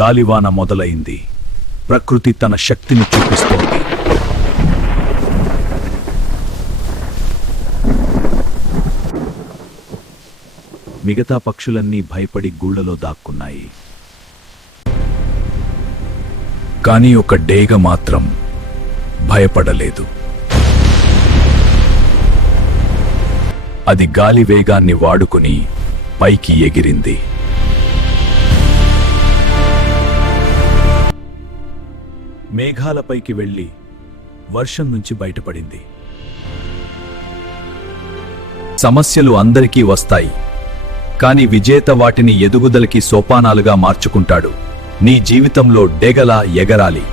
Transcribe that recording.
గాలివాన మొదలైంది. ప్రకృతి తన శక్తిని చూపిస్తోంది. మిగతా పక్షులన్నీ భయపడి గూళ్ళలో దాక్కున్నాయి. కానీ ఒక డేగ మాత్రం భయపడలేదు. అది గాలి వేగాన్ని వాడుకుని పైకి ఎగిరింది. మేఘాలపైకి వెళ్లి వర్షం నుంచి బయటపడింది. సమస్యలు అందరికీ వస్తాయి, కానీ విజేత వాటిని ఎదుగుదలకి సోపానాలుగా మార్చుకుంటాడు. నీ జీవితంలో డేగలా ఎగరాలి.